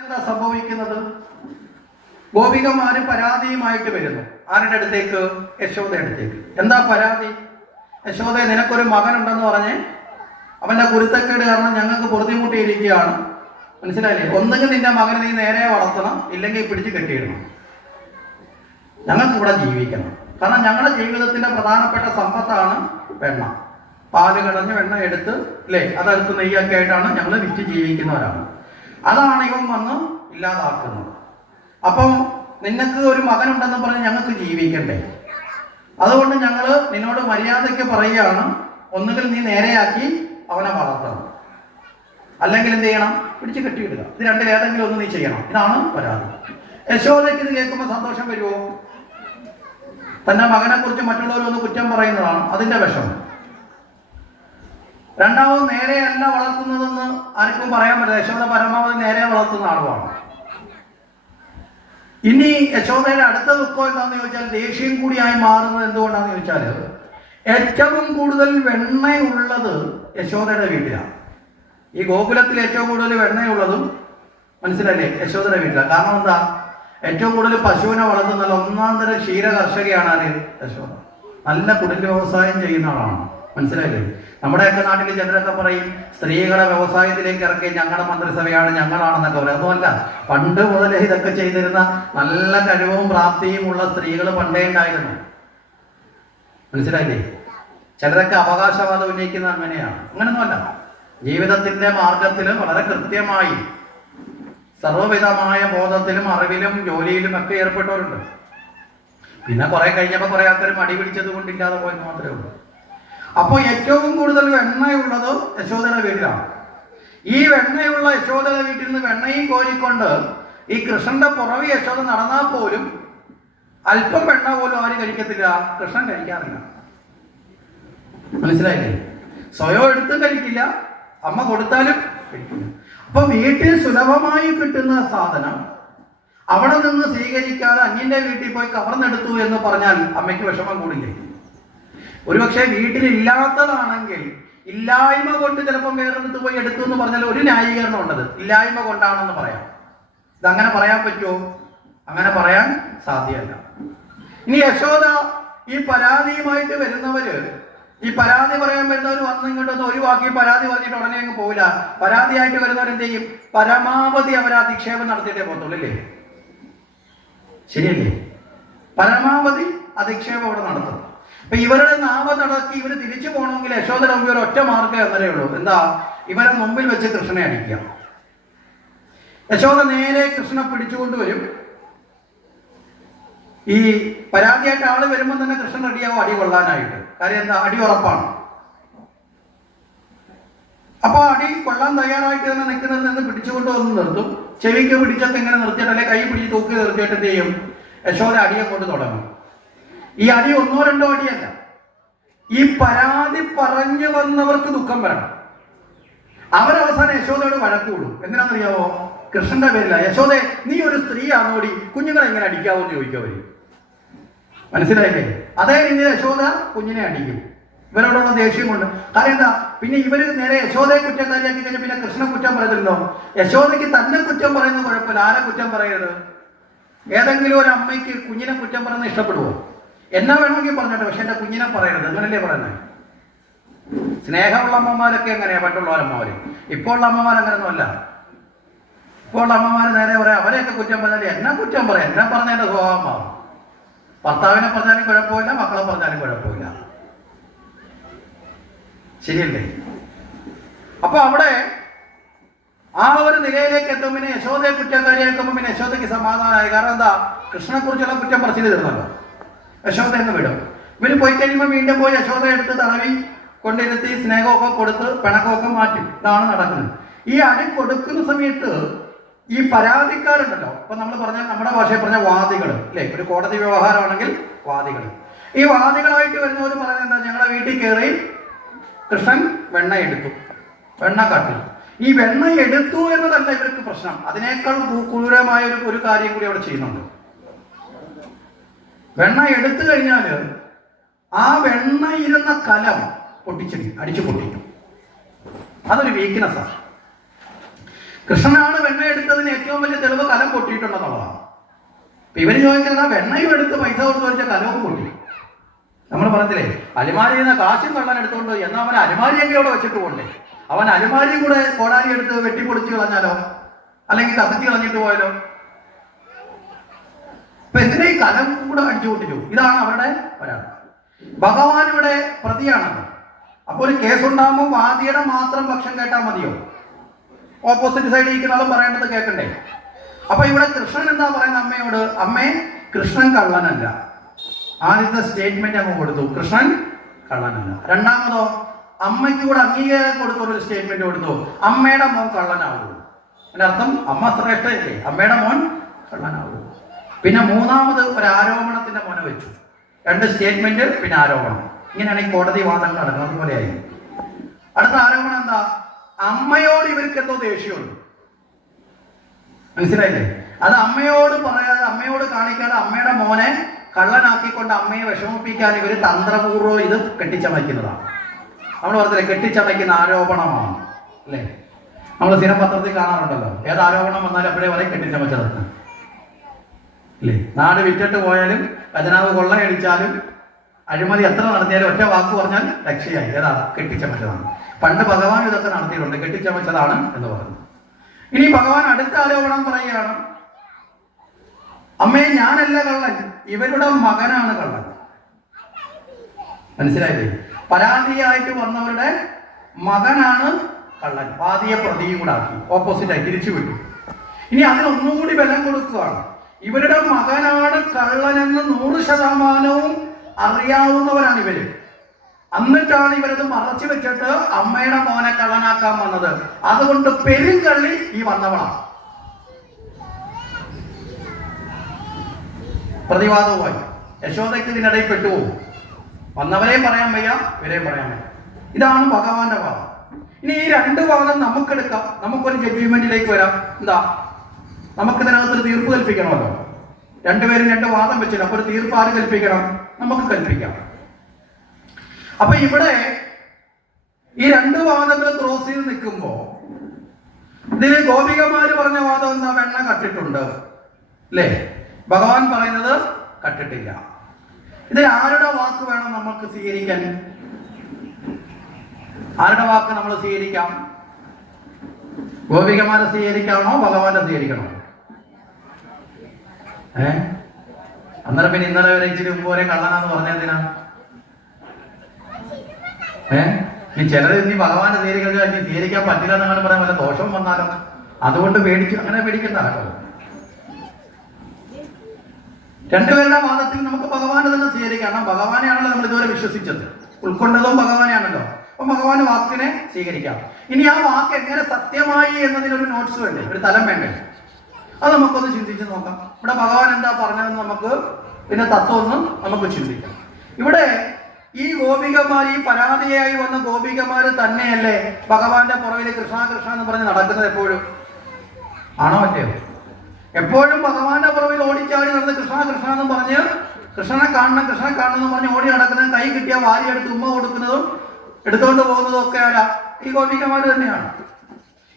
എന്താ സംഭവിക്കുന്നത്? ഗോപികമാര് പരാതിയുമായിട്ട് വരുന്നു. ആരുടെ അടുത്തേക്ക്? യശോദ അടുത്തേക്ക്. എന്താ പരാതി? യശോദ നിനക്കൊരു മകൻ ഉണ്ടെന്ന് പറഞ്ഞ്. അവന്റെ കുരുത്തക്കേട് കാരണം ഞങ്ങൾക്ക് പൊറുതിമുട്ടിയിരിക്കുകയാണ് മനസ്സിലായില്ലേ? ഒന്നുകിൽ നിന്റെ മകനെ നീ നേരെ വളർത്തണം ഇല്ലെങ്കിൽ പിടിച്ച് കെട്ടിയിടണം. ഞങ്ങൾക്ക് ഇവിടെ ജീവിക്കണം. കാരണം ഞങ്ങളുടെ ജീവിതത്തിന്റെ പ്രധാനപ്പെട്ട സമ്പത്താണ് വെണ്ണ. പാൽ കടഞ്ഞ് വെണ്ണ എടുത്ത് അല്ലേ അതെടുത്ത് നെയ്യൊക്കെ ആയിട്ടാണ് ഞങ്ങൾ വിറ്റ് ജീവിക്കുന്നവരാണ്. അതാണ് ഇവൻ വന്ന് ഇല്ലാതാക്കുന്നത്. അപ്പം നിനക്ക് ഒരു മകനുണ്ടെന്ന് പറഞ്ഞ് ഞങ്ങൾക്ക് ജീവിക്കണ്ടേ? അതുകൊണ്ട് ഞങ്ങൾ നിന്നോട് മര്യാദയ്ക്ക് പറയുകയാണ്. ഒന്നുകിൽ നീ നേരെയാക്കി അവനെ വളർത്തണം. അല്ലെങ്കിൽ എന്ത് ചെയ്യണം? പിടിച്ച് കെട്ടിയിടുക. ഇത് രണ്ടിൽ ഏതെങ്കിലും ഒന്ന് നീ ചെയ്യണം. ഇതാണ് പരാതി. യശോദയ്ക്ക് ഇത് കേൾക്കുമ്പോൾ സന്തോഷം വരുമോ തന്റെ മകനെ കുറിച്ച് മറ്റുള്ളവരൊന്ന് കുറ്റം പറയുന്നതാണ് അതിന്റെ വിഷമം. രണ്ടാമത് നേരെയല്ല വളർത്തുന്നതെന്ന് ആർക്കും പറയാൻ പറ്റില്ല. യശോദ പരമാവധി നേരെ വളർത്തുന്ന ആളുമാണ്. ഇനി യശോദയുടെ അടുത്ത ദുഃഖം എന്താണെന്ന് ചോദിച്ചാൽ ദേഷ്യം കൂടിയായി മാറുന്നത് എന്തുകൊണ്ടാണെന്ന് ചോദിച്ചാൽ ഏറ്റവും കൂടുതൽ വെണ്ണയുള്ളത് യശോദയുടെ വീട്ടിലാണ്. ഈ ഗോകുലത്തിൽ ഏറ്റവും കൂടുതൽ വെണ്ണയുള്ളതും മനസ്സിലല്ലേ യശോദയുടെ വീട്ടിലാണ്. കാരണം എന്താ? ഏറ്റവും കൂടുതൽ പശുവിനെ വളർത്തുന്ന ഒന്നാം തരം ക്ഷീര കർഷകയാണ് ആര്? യശോദ. നല്ല കുടിൽ വ്യവസായം ചെയ്യുന്ന ആളാണ്. മനസ്സിലായില്ലേ? നമ്മുടെയൊക്കെ നാട്ടിൽ ചിലരൊക്കെ പറയും സ്ത്രീകളെ വ്യവസായത്തിലേക്ക് ഇറക്കി ഞങ്ങളുടെ മന്ത്രിസഭയാണ് ഞങ്ങളാണെന്നൊക്കെ പറയും. അതുമല്ല പണ്ട് മുതലേ ഇതൊക്കെ ചെയ്തിരുന്ന നല്ല കഴിവും പ്രാപ്തിയും ഉള്ള സ്ത്രീകൾ പണ്ടേ ഉണ്ടായിരുന്നു. മനസ്സിലായില്ലേ? ചിലരൊക്കെ അവകാശവാദം ഉന്നയിക്കുന്ന അങ്ങനെയാണ്. അങ്ങനെയൊന്നുമല്ല ജീവിതത്തിന്റെ മാർഗത്തിൽ വളരെ കൃത്യമായി സർവവിധമായ ബോധത്തിലും അറിവിലും ജോലിയിലും ഒക്കെ ഏർപ്പെട്ടവരുണ്ട്. പിന്നെ കുറെ കഴിഞ്ഞപ്പോൾ കുറെ ആൾക്കാർ മടി പിടിച്ചത് കൊണ്ടില്ലാതെ പോയെന്ന് മാത്രമേ ഉള്ളൂ. അപ്പോൾ ഏറ്റവും കൂടുതൽ വെണ്ണയുള്ളത് യശോദര വീട്ടിലാണ്. ഈ വെണ്ണയുള്ള യശോദര വീട്ടിൽ നിന്ന് വെണ്ണയും കോരിക്കൊണ്ട് ഈ കൃഷ്ണന്റെ പുറവി യശോദ നടന്നാൽ പോലും അല്പം വെണ്ണ പോലും അവർ കഴിക്കത്തില്ല. കൃഷ്ണൻ കഴിക്കാറില്ല. മനസ്സിലായില്ലേ? സ്വയം എടുത്തും കഴിക്കില്ല. അമ്മ കൊടുത്താലും കഴിക്കില്ല. അപ്പൊ വീട്ടിൽ സുലഭമായി കിട്ടുന്ന സാധനം അവിടെ നിന്ന് സ്വീകരിക്കാതെ അന്യന്റെ വീട്ടിൽ പോയി കവർന്നെടുത്തു എന്ന് പറഞ്ഞാൽ അമ്മയ്ക്ക് വിഷമം കൂടില്ലേ? ഒരുപക്ഷെ വീട്ടിലില്ലാത്തതാണെങ്കിൽ ഇല്ലായ്മ കൊണ്ട് ചിലപ്പം വേറെടുത്ത് പോയി എടുത്തു എന്ന് പറഞ്ഞാൽ ഒരു ന്യായീകരണം ഉണ്ടത്. ഇല്ലായ്മ കൊണ്ടാണെന്ന് പറയാം. ഇത് അങ്ങനെ പറയാൻ പറ്റുമോ? അങ്ങനെ പറയാൻ സാധ്യമല്ല. ഇനി യശോദ ഈ പരാതിയുമായിട്ട് വരുന്നവര് ഈ പരാതി പറയാൻ വരുന്നവർ വന്ന് ഇങ്ങോട്ടൊന്ന് ഒരു വാക്കി പരാതി പറഞ്ഞിട്ട് ഉടനെ അങ്ങ് പോവില്ല. പരാതിയായിട്ട് വരുന്നവർ എന്ത് ചെയ്യും? പരമാവധി അവർ അധിക്ഷേപം നടത്തിയിട്ടേ പോകത്തുള്ളൂ അല്ലേ ശരിയല്ലേ? പരമാവധി അധിക്ഷേപം അവിടെ നടത്തും. അപ്പൊ ഇവരുടെ നാമം നടക്കി ഇവർ തിരിച്ചു പോകണമെങ്കിൽ യശോദ നമ്പി ഒരു ഒറ്റ മാർഗം എന്നേ ഉള്ളൂ. എന്താ? ഇവരെ മുമ്പിൽ വെച്ച് കൃഷ്ണനെ അടിക്കുക. യശോദ നേരെ കൃഷ്ണനെ പിടിച്ചുകൊണ്ടുവരും ഈ പരാതിയായിട്ട് ആൾ വരുമ്പോൾ തന്നെ കൃഷ്ണൻ റെഡിയാവും അടി കൊള്ളാനായിട്ട്. കാര്യം എന്താ? അടി ഉറപ്പാണ്. അപ്പൊ അടി കൊള്ളാൻ തയ്യാറായിട്ട് തന്നെ നിൽക്കുന്നതിൽ നിന്ന് പിടിച്ചുകൊണ്ട് വന്ന് നിർത്തും. ചെവിക്ക് പിടിച്ചൊക്കെ ഇങ്ങനെ നിർത്തിയിട്ട് അല്ലെങ്കിൽ കൈ പിടിച്ച് തൂക്കി നിർത്തിയിട്ട് എന്ത് ചെയ്യും? യശോദ അടിയെ കൊണ്ട് തുടങ്ങും? ഈ അടി ഒന്നോ രണ്ടോ അടിയല്ല. ഈ പരാതി പറഞ്ഞു വന്നവർക്ക് ദുഃഖം വരണം. അവരവസാനം യശോദയോട് വഴക്കൂടും. എന്തിനാണെന്നറിയാവോ? കൃഷ്ണന്റെ പേരില്ല യശോദെ നീ ഒരു സ്ത്രീയാണോടി? കുഞ്ഞുങ്ങളെ എങ്ങനെ അടിക്കാവോ എന്ന് ചോദിക്കും അവർ. മനസ്സിലായില്ലേ? അതേ രീതിയിൽ യശോദ കുഞ്ഞിനെ അടിക്കും. ഇവരോടുള്ള ദേഷ്യം കൊണ്ട്. കാര്യം എന്താ? പിന്നെ ഇവർ നേരെ യശോദയെ കുറ്റക്കാരിയാക്കി കഴിഞ്ഞാൽ പിന്നെ കൃഷ്ണൻ കുറ്റം പറയത്തില്ലോ യശോദയ്ക്ക് തന്നെ കുറ്റം പറയുന്നത് കുഴപ്പമില്ല. ആരെ കുറ്റം പറയരുത്? ഏതെങ്കിലും ഒരു അമ്മയ്ക്ക് കുഞ്ഞിനെ കുറ്റം പറയുന്നത് ഇഷ്ടപ്പെടുവോ? എന്നാ വേണമെങ്കിൽ പറഞ്ഞോട്ടെ പക്ഷെ എന്റെ കുഞ്ഞിനെ പറയരുത്. അങ്ങനല്ലേ പറയുന്നത് സ്നേഹമുള്ള അമ്മമാരൊക്കെ എങ്ങനെയാ? പണ്ടുള്ള അമ്മമാര്. ഇപ്പോൾ ഉള്ള അമ്മമാർ അങ്ങനെയൊന്നുമല്ല. ഇപ്പോൾ ഉള്ള അമ്മമാർ നേരെ പറയാം അവരെയൊക്കെ കുറ്റം പറഞ്ഞാൽ എന്നാ കുറ്റം പറയാം? എന്നെ പറഞ്ഞ എന്റെ സ്വഭാവം മാറും ഭർത്താവിനെ പറഞ്ഞാലും കുഴപ്പമില്ല മക്കളെ പറഞ്ഞാലും കുഴപ്പമില്ല. ശരിയല്ലേ? അപ്പൊ അവിടെ ആ ഒരു നിലയിലേക്ക് എത്തുമ്പോൾ യശോദയെ കുറ്റക്കാരിയാക്കുമ്പോൾ പിന്നെ യശോദയ്ക്ക് സമാധാനമായി. കാരണം എന്താ? കൃഷ്ണനെ കുറിച്ചുള്ള കുറ്റം പറച്ചിൽ തീർന്നല്ലോ. യശോദ എന്ന് വിടും. ഇവർ പോയി കഴിയുമ്പോൾ വീണ്ടും പോയി യശോദ എടുത്ത് തടവി കൊണ്ടിരുത്തി സ്നേഹമൊക്കെ കൊടുത്ത് പിണക്കമൊക്കെ മാറ്റി. ഇതാണ് നടക്കുന്നത്. ഈ അടി കൊടുക്കുന്ന സമയത്ത് ഈ പരാതിക്കാരുണ്ടല്ലോ. ഇപ്പൊ നമ്മൾ പറഞ്ഞ നമ്മുടെ ഭാഷയിൽ പറഞ്ഞ വാദികൾ അല്ലേ ഒരു കോടതി വ്യവഹാരമാണെങ്കിൽ വാദികൾ ഈ വാദികളായിട്ട് വരുന്നവർ പറയുന്നത് എന്താ? ഞങ്ങളെ വീട്ടിൽ കയറി കൃഷ്ണൻ വെണ്ണ എടുത്തു. വെണ്ണ കാട്ടി. ഈ വെണ്ണ എടുത്തു എന്നതല്ല ഇവർക്ക് പ്രശ്നം. അതിനേക്കാൾ ക്രൂരമായ ഒരു കാര്യം കൂടി അവിടെ ചെയ്യുന്നുണ്ട്. വെണ്ണ എടുത്തു കഴിഞ്ഞാൽ ആ വെണ്ണ ഇരുന്ന കലം പൊട്ടിച്ചിടി അടിച്ചു പൊട്ടിക്കും. അതൊരു വീക്ക്നെസ്സാണ് കൃഷ്ണനാണ് വെണ്ണ എടുത്തതിന് ഏറ്റവും വലിയ തെളിവ് കലം പൊട്ടിയിട്ടുണ്ടെന്നുള്ളതാണ്. ഇവർ ചോദിക്കുന്നത് വെണ്ണയും എടുത്ത് പൈസ കൊടുത്ത് വെച്ച കലവും പൊട്ടി. നമ്മൾ പറഞ്ഞില്ലേ അലിമാരി എന്ന കാശും കള്ളൻ എടുത്തുകൊണ്ട് എന്നാൽ എന്നാ അവൻ അലിമാരിയെങ്കിലും അവിടെ വെച്ചിട്ട് പോകണ്ടേ അവൻ അലിമാരിയും കൂടെ കോടാലി എടുത്ത് വെട്ടിപ്പൊളിച്ച് കളഞ്ഞാലോ? അല്ലെങ്കിൽ കത്തിച്ച് കളഞ്ഞിട്ട് പോയാലോ? ഇപ്പൊ എന്തിനാ ഈ കലം കൂടെ അടിച്ചു ഇതാണ് അവരുടെ പരാതി ഭഗവാൻ ഇവിടെ പ്രതിയാണല്ലോ. അപ്പോൾ ഒരു കേസ് ഉണ്ടാകുമ്പോൾ വാദിയുടെ മാത്രം പക്ഷം കേട്ടാൽ മതിയോ? ഓപ്പോസിറ്റ് സൈഡിൽ ഇരിക്കുന്ന ആളും പറയേണ്ടത് കേൾക്കണ്ടേ അപ്പൊ ഇവിടെ കൃഷ്ണൻ എന്താ പറയുന്ന അമ്മയോട്? അമ്മേ കൃഷ്ണൻ കള്ളനല്ല. ആദ്യത്തെ സ്റ്റേറ്റ്മെന്റ് അങ്ങ് കൊടുത്തു. കൃഷ്ണൻ കള്ളനല്ല. രണ്ടാമതോ അമ്മയ്ക്ക് കൂടെ അംഗീകാരം കൊടുത്തു ഒരു സ്റ്റേറ്റ്മെന്റ് കൊടുത്തു. അമ്മയുടെ മോൻ കള്ളനാവുള്ളൂ അതിന്റെ അർത്ഥം അമ്മ ശ്രേഷ്ഠയല്ലേ അമ്മയുടെ മോൻ കള്ളനാവൂ. പിന്നെ മൂന്നാമത് ഒരു ആരോപണത്തിന്റെ മുന വെച്ചു. രണ്ട് സ്റ്റേറ്റ്മെന്റ് പിന്നെ ആരോപണം. ഇങ്ങനെയാണ് ഈ കോടതി വാദങ്ങൾ നടക്കുന്നത്. പോലെയായി അടുത്ത ആരോപണം എന്താ? അമ്മയോട് ഇവർക്ക് എന്തോ ദേഷ്യമുണ്ട്. മനസ്സിലായില്ലേ? അത് അമ്മയോട് പറയാതെ അമ്മയോട് കാണിക്കാതെ അമ്മയുടെ മോനെ കള്ളനാക്കിക്കൊണ്ട് അമ്മയെ വിഷമിപ്പിക്കാൻ ഇവർ തന്ത്രപൂർവം ഇത് കെട്ടിച്ചമയ്ക്കുന്നതാണ്. നമ്മൾ പറഞ്ഞില്ലേ കെട്ടിച്ചമയ്ക്കുന്ന ആരോപണമാണ്. അല്ലേ? നമ്മൾ സ്ഥിരം പത്രത്തിൽ കാണാറുണ്ടല്ലോ. ഏത് ആരോപണം വന്നാലും അപ്പോഴേ വരെ കെട്ടിച്ചമച്ചതെന്ന്. നാട് വിറ്റിട്ട് പോയാലും ഖജനാവ് കൊള്ളയടിച്ചാലും അഴിമതി എത്ര നടത്തിയാലും ഒറ്റ വാക്ക് പറഞ്ഞാൽ രക്ഷയായി. ഏതാണ്? കെട്ടിച്ചമച്ചതാണ്. പണ്ട് ഭഗവാൻ ഇതൊക്കെ നടത്തിയിട്ടുണ്ട്. കെട്ടിച്ചമച്ചതാണ് എന്ന് പറഞ്ഞു ഇനി ഭഗവാൻ അടുത്ത ആരോപണം പറയുകയാണ്. അമ്മേ ഞാനല്ല കള്ളൻ. ഇവരുടെ മകനാണ് കള്ളൻ. മനസ്സിലായില്ലേ? പരാതിയായിട്ട് വന്നവരുടെ മകനാണ് കള്ളൻ. പാതിയെ പ്രതിയും കൂടാക്കി ഓപ്പോസിറ്റായി തിരിച്ചു വിട്ടു ഇനി അതിനൊന്നുകൂടി ബലം കൊടുക്കുകയാണ് ഇവരുടെ മകനാണ് കള്ളനെന്ന് നൂറ് ശതമാനവും അറിയാവുന്നവരാണ് ഇവർ. എന്നിട്ടാണ് ഇവരത് മറച്ചു വെച്ചിട്ട് അമ്മയുടെ മോനെ കള്ളനാക്കാൻ വന്നത്. അതുകൊണ്ട് പെരുങ്കള്ളി ഈ വന്നവളാണ്. പ്രതിവാദവുമായി യശോദയ്ക്ക് ഇതിനിടയിൽ പെട്ടുപോകും. വന്നവരെയും പറയാൻ വയ്യ ഇവരെയും പറയാൻ വയ്യ. ഇതാണ് ഭഗവാന്റെ വാദം. ഇനി ഈ രണ്ട് വാദം നമുക്കെടുക്കാം. നമുക്കൊരു ജഡ്ജ്മെന്റിലേക്ക് വരാം. എന്താ? നമുക്കിതിനകത്തൊരു തീർപ്പ് കൽപ്പിക്കണമല്ലോ. രണ്ടുപേരും രണ്ട് വാദം വെച്ചില്ല അപ്പൊ ഒരു തീർപ്പ് ആര് കൽപ്പിക്കണം? നമുക്ക് കൽപ്പിക്കാം. അപ്പൊ ഇവിടെ ഈ രണ്ട് വാദങ്ങൾ ക്രോസ് ചെയ്ത് നിൽക്കുമ്പോ ഇതിൽ ഗോപികമാര് പറഞ്ഞ വാദം എന്താ? വെണ്ണ കട്ടിട്ടുണ്ട്. അല്ലേ ഭഗവാൻ പറയുന്നത് കട്ടിട്ടില്ല. ഇത് ആരുടെ വാക്ക് വേണം നമുക്ക് സ്വീകരിക്കാൻ? ആരുടെ വാക്ക് നമ്മൾ സ്വീകരിക്കാം? ഗോപികമാരെ സ്വീകരിക്കാമോ ഭഗവാന്റെ സ്വീകരിക്കണോ? ഏ? അന്നേരം പിന്നെ ഇന്നലെ വരെ ഇച്ചിരി മുമ്പ് വരെ കള്ളനാന്ന് പറഞ്ഞതിനാ ഏ? നീ ചിലത് നീ ഭഗവാന്റെ തേരി സ്വീകരിക്കുക നീ തേരിക്കാൻ പറ്റില്ല എന്നങ്ങനെ പറയാൻ വല്ല ദോഷം വന്നാലോ? അതുകൊണ്ട് പേടിച്ചു അങ്ങനെ പേടിക്കണ്ട. കേട്ടോ രണ്ടുപേരുടെ വാദത്തിൽ നമുക്ക് ഭഗവാനെ തന്നെ സ്വീകരിക്കാം. കാരണം ഭഗവാനെയാണല്ലോ നമ്മൾ ഇതുവരെ വിശ്വസിച്ചത്. ഉൾക്കൊണ്ടതും ഭഗവാനെയാണല്ലോ. അപ്പൊ ഭഗവാന്റെ വാക്കിനെ സ്വീകരിക്കാം. ഇനി ആ വാക്ക് എങ്ങനെ സത്യമായി എന്നതിനൊരു നോട്ട്സ് വേണ്ടേ? ഒരു തലം വേണ്ടേ? അത് നമുക്കൊന്ന് ചിന്തിച്ച് നോക്കാം. ഇവിടെ ഭഗവാൻ എന്താ പറഞ്ഞതെന്ന് നമുക്ക് പിന്നെ തത്വം ഒന്നും നമുക്ക് ചിന്തിക്കാം. ഇവിടെ ഈ ഗോപികമാർ ഈ പരാതിയായി വന്ന ഗോപികമാർ തന്നെയല്ലേ ഭഗവാന്റെ പുറകിൽ കൃഷ്ണ കൃഷ്ണ എന്ന് പറഞ്ഞ് നടക്കുന്നത് എപ്പോഴും? ആണോ അല്ലയോ എപ്പോഴും ഭഗവാന്റെ പുറകിൽ ഓടിച്ചാടി നടന്ന് കൃഷ്ണ കൃഷ്ണ എന്ന് പറഞ്ഞ് കൃഷ്ണനെ കാണണം കൃഷ്ണനെ കാണണം എന്ന് പറഞ്ഞ് ഓടി നടക്കുന്നതും കൈ കിട്ടിയ വാരി എടുത്ത് ഉമ്മ കൊടുക്കുന്നതും എടുത്തുകൊണ്ട് പോകുന്നതും ഒക്കെ ആരാ? ഈ ഗോപികമാർ തന്നെയാണ്.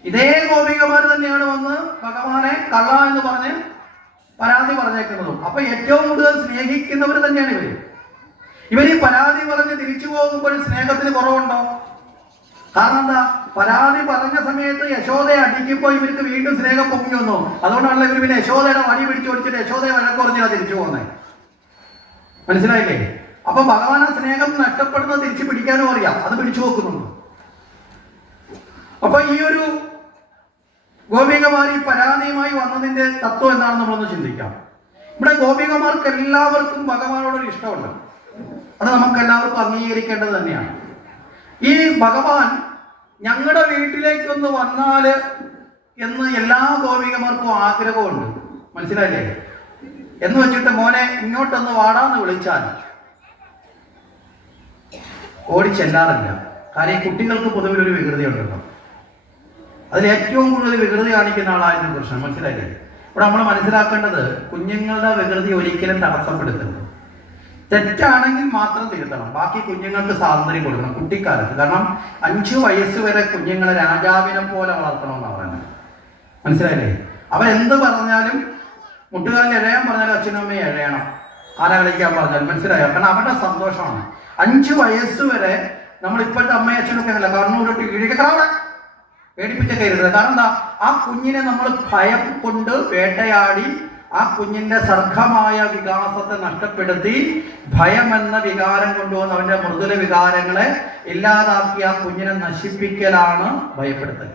ഇതേ ഗോപികമാർ തന്നെയാണ് വന്ന് ഭഗവാനെ കള്ള എന്ന് പറഞ്ഞ് പരാതി പറഞ്ഞേക്കുന്നതും. അപ്പൊ ഏറ്റവും കൂടുതൽ സ്നേഹിക്കുന്നവർ തന്നെയാണ് ഇവർ. ഇവർ ഈ പരാതി പറഞ്ഞ് തിരിച്ചു പോകുമ്പോൾ സ്നേഹത്തിന് കുറവുണ്ടോ? കാരണം എന്താ? പരാതി പറഞ്ഞ സമയത്ത് യശോദയെ അടിക്കുമ്പോൾ ഇവർക്ക് വീണ്ടും സ്നേഹം പൊങ്ങി വന്നു. അതുകൊണ്ടാണല്ലോ ഇവർ പിന്നെ യശോദയുടെ വടി പിടിച്ചു ഓടിച്ചിട്ട് യശോദയെ വഴക്കുറഞ്ഞാ തിരിച്ചു പോകുന്നത് മനസ്സിലായില്ലേ? അപ്പൊ ഭഗവാൻ ആ സ്നേഹം നഷ്ടപ്പെടുന്നത് തിരിച്ചു പിടിക്കാനും അറിയാം. അത് പിടിച്ചു വെക്കുന്നുണ്ട്. അപ്പൊ ഈ ഒരു ഗോപികമാർ ഈ പരാതിയുമായി വന്നതിന്റെ തത്വം എന്താണെന്ന് നമ്മളൊന്ന് ചിന്തിക്കാം. ഇവിടെ ഗോപികമാർക്ക് എല്ലാവർക്കും ഭഗവാനോടൊരു ഇഷ്ടമുണ്ട്. അത് നമുക്ക് എല്ലാവർക്കും അംഗീകരിക്കേണ്ടത് തന്നെയാണ്. ഈ ഭഗവാൻ ഞങ്ങളുടെ വീട്ടിലേക്കൊന്ന് വന്നാൽ എന്ന് എല്ലാ ഗോപികമാർക്കും ആഗ്രഹമുണ്ട്. മനസ്സിലായില്ലേ? എന്ന് വെച്ചിട്ട് മോനെ ഇങ്ങോട്ടൊന്ന് വാടാന്ന് വിളിച്ചാൽ ഓടി ചെല്ലാറില്ല. കാര്യം കുട്ടികൾക്ക് പൊതുവിലൊരു വികൃതി ഉണ്ടല്ലോ അതിൽ ഏറ്റവും കൂടുതൽ വികൃതി കാണിക്കുന്ന ആളായിരുന്നു കൃഷ്ണൻ. മനസ്സിലാക്കി ഇവിടെ നമ്മൾ മനസ്സിലാക്കേണ്ടത് കുഞ്ഞുങ്ങളുടെ വികൃതി ഒരിക്കലും തടസ്സപ്പെടുത്തരുത്. തെറ്റാണെങ്കിൽ മാത്രം തിരുത്തണം. ബാക്കി കുഞ്ഞുങ്ങൾക്ക് സ്വാതന്ത്ര്യം കൊടുക്കണം കുട്ടിക്കാലത്ത്. കാരണം അഞ്ചു വയസ്സ് വരെ കുഞ്ഞുങ്ങളെ രാജാവിനെ പോലെ വളർത്തണം എന്നാണ് പറയുന്നത്. മനസ്സിലായില്ലേ? അവരെന്ത് പറഞ്ഞാലും മുട്ടുകാലിൽ എഴയാൻ പറഞ്ഞാലും അച്ഛനും അമ്മയും എഴയണം ആന കളിക്കാൻ പറഞ്ഞാലും മനസ്സിലായോ? കാരണം അവരുടെ സന്തോഷമാണ്. അഞ്ചു വയസ്സ് വരെ നമ്മൾ ഇപ്പോഴത്തെ അമ്മയും അച്ഛനൊക്കെ അല്ല കണ്ണൂരിട്ട് ഇഴിക്കറാവെ പേടിപ്പിച്ചൊക്കെ ഇരുന്നത് കാരണം എന്താ? ആ കുഞ്ഞിനെ നമ്മൾ ഭയം കൊണ്ട് വേട്ടയാടി ആ കുഞ്ഞിന്റെ സർഗമായ വികാസത്തെ നഷ്ടപ്പെടുത്തി ഭയം എന്ന വികാരം കൊണ്ടുവന്ന് അവന്റെ മൃദുല വികാരങ്ങളെ ഇല്ലാതാക്കി ആ കുഞ്ഞിനെ നശിപ്പിക്കലാണ് ഭയപ്പെടുത്തൽ.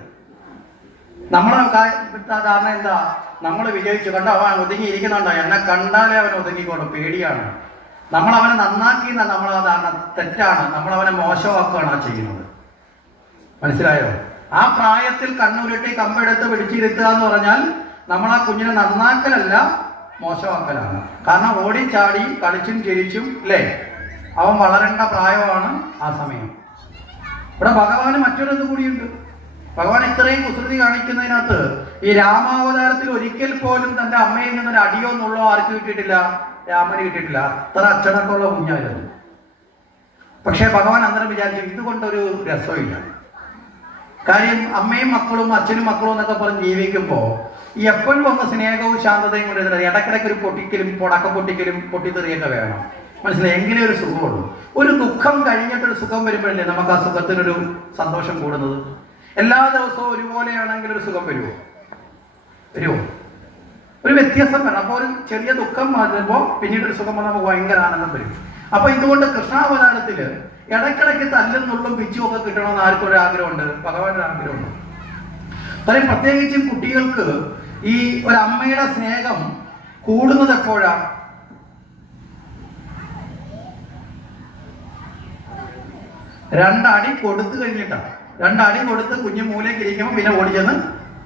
നമ്മളെ കാരണം എന്താ? നമ്മൾ വിജയിച്ചു. കണ്ട? അവൻ ഒതുങ്ങിയിരിക്കുന്നുണ്ടോ? എന്നെ കണ്ടാലേ അവൻ ഒതുങ്ങിക്കോളും. പേടിയാണ്. നമ്മൾ അവനെ നന്നാക്കിയെന്ന നമ്മൾ ആ ധാരണ. തെറ്റാണ്. നമ്മൾ അവനെ മോശമാക്കുകയാണ് ചെയ്യുന്നത്. മനസ്സിലായോ? ആ പ്രായത്തിൽ കണ്ണുരുട്ടി കമ്പെടുത്ത് പിടിച്ചിരുത്തുക എന്ന് പറഞ്ഞാൽ നമ്മൾ ആ കുഞ്ഞിനെ നന്നാക്കലല്ല മോശമാക്കലാണ്. കാരണം ഓടി ചാടിയും കളിച്ചും ചിരിച്ചും അല്ലേ അവൻ വളരേണ്ട പ്രായമാണ് ആ സമയം. ഇവിടെ ഭഗവാന് മറ്റൊരിത് കൂടിയുണ്ട്. ഭഗവാൻ ഇത്രയും കുസൃതി കാണിക്കുന്നതിനകത്ത് ഈ രാമാവതാരത്തിൽ ഒരിക്കൽ പോലും തന്റെ അമ്മയിൽ നിന്നൊരു അടിയോ എന്നുള്ളോ ആർക്ക് കിട്ടിയിട്ടില്ല. രാമന് കിട്ടിയിട്ടില്ല. അത്ര അച്ചടക്കമുള്ള കുഞ്ഞായിരുന്നു. പക്ഷേ ഭഗവാൻ അന്നേരം വിചാരിച്ചു ഇതുകൊണ്ടൊരു രസമില്ല കാര്യം അമ്മയും മക്കളും അച്ഛനും മക്കളും എന്നൊക്കെ പറഞ്ഞ് ജീവിക്കുമ്പോൾ ഈ എപ്പോഴും വന്ന സ്നേഹവും ശാന്തതയും കൊണ്ട് ഇതിന് ഇടയ്ക്കിടയ്ക്ക് ഒരു പൊട്ടിക്കലും പൊടക്ക പൊട്ടിക്കലും പൊട്ടിത്തെറിയൊക്കെ വേണം. മനസ്സിലായി? എങ്കിലേ ഒരു സുഖമുള്ളൂ. ഒരു ദുഃഖം കഴിഞ്ഞിട്ടൊരു സുഖം വരുമ്പോഴല്ലേ നമുക്ക് ആ സുഖത്തിനൊരു സന്തോഷം കൂടുന്നത്? എല്ലാ ദിവസവും ഒരുപോലെയാണെങ്കിൽ ഒരു സുഖം വരുമോ വരുമോ ഒരു വ്യത്യാസം വേണം. അപ്പോൾ ഒരു ചെറിയ ദുഃഖം മാറുമ്പോൾ പിന്നീട് ഒരു സുഖം വന്നാൽ നമുക്ക് ഭയങ്കര ആനന്ദം വരും. അപ്പൊ ഇതുകൊണ്ട് കൃഷ്ണാവതാരത്തിൽ ഇടയ്ക്കിടയ്ക്ക് തല്ലും നുള്ളും പിച്ചും ഒക്കെ കിട്ടണമെന്ന് ആർക്കും ഒരു ആഗ്രഹമുണ്ട്? ഭഗവാന്റെ ആഗ്രഹമുണ്ട്. കാര്യം പ്രത്യേകിച്ചും കുട്ടികൾക്ക് ഈ ഒരു അമ്മയുടെ സ്നേഹം കൂടുന്നത് എപ്പോഴാ? രണ്ടടി കൊടുത്തു കഴിഞ്ഞിട്ടാണ് രണ്ടടി കൊടുത്ത് കുഞ്ഞു മൂലയ്ക്ക് ഇരിക്കുമ്പോൾ പിന്നെ ഓടിച്ചെന്ന്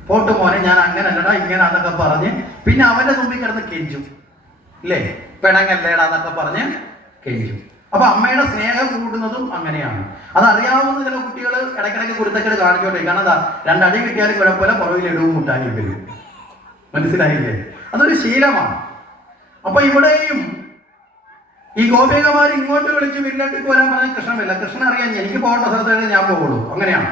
പോട്ട് മോനെ ഞാൻ അങ്ങനെ അങ്ങനല്ലടാ ഇങ്ങനാന്നൊക്കെ പറഞ്ഞ് പിന്നെ അവന്റെ മുമ്പിൽ കിടന്ന് കെഞ്ചും. ഇല്ലേ? പെണങ്ങല്ലേടാ എന്നൊക്കെ പറഞ്ഞ് കെഞ്ചും അപ്പൊ അമ്മയുടെ സ്നേഹം കൂടുന്നതും അങ്ങനെയാണ്. അത് അറിയാവുന്ന ചില കുട്ടികൾ ഇടയ്ക്കിടയ്ക്ക് കുരുത്തക്കേട് കാണിച്ചോട്ടെ. കാരണം എന്താ? രണ്ടടി കിട്ടിയാലും കുഴപ്പമില്ല പുറകിൽ ഇടവും മുട്ടാനും വരും മനസ്സിലായില്ലേ? അതൊരു ശീലമാണ്. അപ്പൊ ഇവിടെയും ഈ ഗോപികമാർ ഇങ്ങോട്ട് വിളിച്ച് വീട്ടിലേക്ക് വരാൻ പറഞ്ഞ കൃഷ്ണമില്ല കൃഷ്ണൻ അറിയാൻ എനിക്ക് പോകേണ്ട സ്ഥലത്തേക്ക് ഞാൻ പോകുള്ളൂ. അങ്ങനെയാണ്.